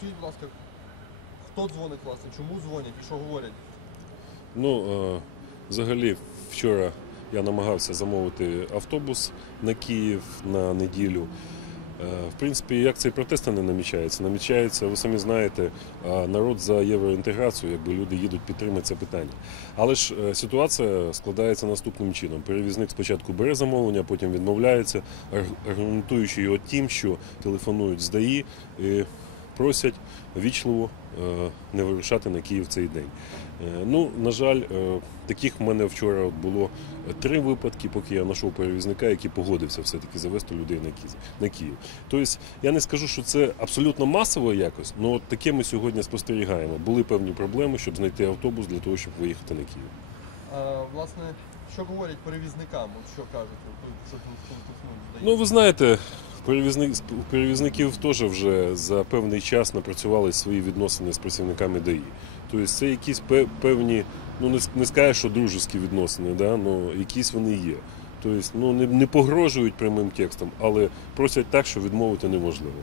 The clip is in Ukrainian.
Скажіть, будь ласка, хто дзвонить власне, чому дзвонять і що говорять? Ну, е, взагалі, вчора я намагався замовити автобус на Київ на неділю. Е, В принципі, як цей протест не намічається? Намічається, ви самі знаєте, народ за євроінтеграцію, якби люди їдуть підтримати це питання. Але ж е, ситуація складається наступним чином. Перевізник спочатку бере замовлення, потім відмовляється, арг- аргументуючи його тим, що телефонують з ДАІ і просять вічливо е, не вирушати на Київ цей день. Е, Ну, на жаль, е, таких в мене вчора було три випадки, поки я знайшов перевізника, який погодився все-таки завести людей на Київ. На Київ. Тобто, я не скажу, що це абсолютно масово якось, але от таке ми сьогодні спостерігаємо. Були певні проблеми, щоб знайти автобус для того, щоб виїхати на Київ. А, власне, що говорять перевізникам? От що кажуть, що? Ну, ви знаєте, перевізник, у перевізників теж вже за певний час напрацювали свої відносини з працівниками ДАІ. Тобто це якісь пе- певні, ну не, с- не скажеш, що дружеські відносини, да? але якісь вони є. Тобто ну, не погрожують прямим текстом, але просять так, що відмовити неможливо.